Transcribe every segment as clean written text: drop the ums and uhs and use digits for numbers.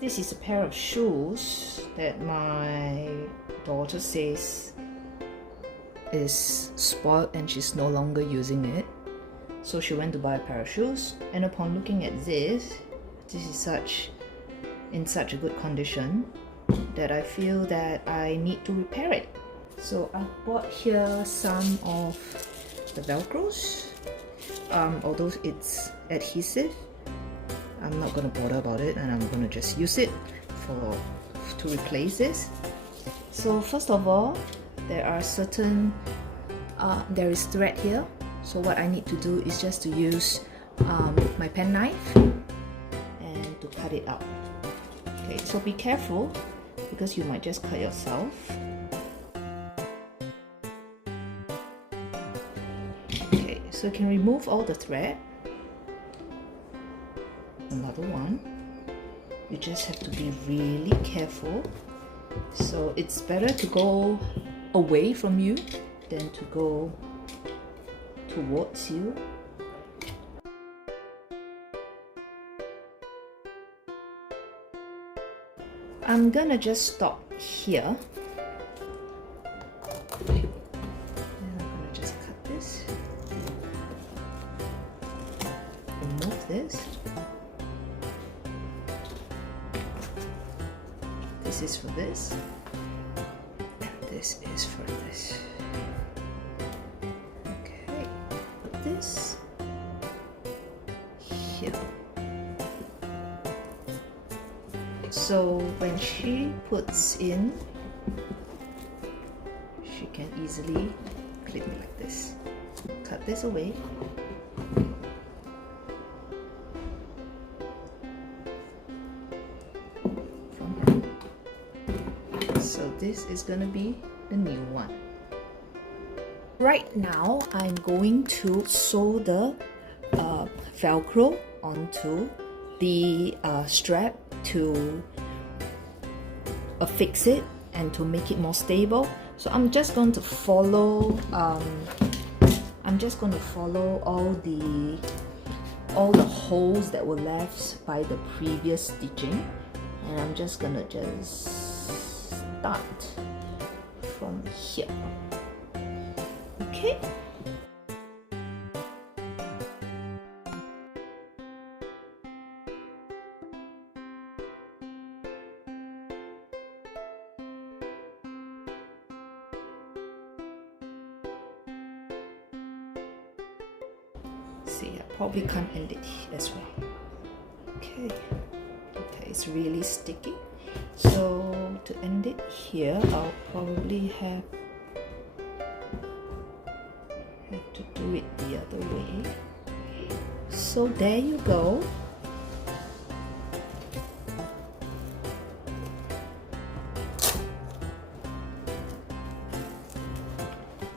This is a pair of shoes that my daughter says is spoiled and she's no longer using it. So she went to buy a pair of shoes, and upon looking at this is in such a good condition that I feel that I need to repair it. So I bought here some of the Velcros. Although it's adhesive, I'm not going to bother about it, and I'm going to just use it to replace this. So first of all, there is thread here. So what I need to do is just to use my pen knife and to cut it out. Okay, so be careful because you might just cut yourself. Okay, so you can remove all the thread. Another one. You just have to be really careful. So it's better to go away from you than to go towards you. I'm gonna just stop here. And I'm gonna just cut this. Remove this. This is for this. And this is for this. Okay, put this here. So when she puts in, she can easily clip like this. Cut this away. So this is gonna be the new one. Right now, I'm going to sew the Velcro onto the strap to affix it and to make it more stable. So I'm just going to follow all the holes that were left by the previous stitching, and I'm just gonna start from here. Okay. See, I probably can't end it as well. Okay, it's really sticky. So to end it here, I'll probably have to do it the other way. So there you go.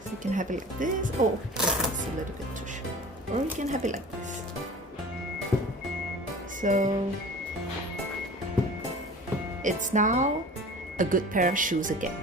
So you can have it like this. Oh, it's a little bit too short. Or you can have it like this. So it's now a good pair of shoes again.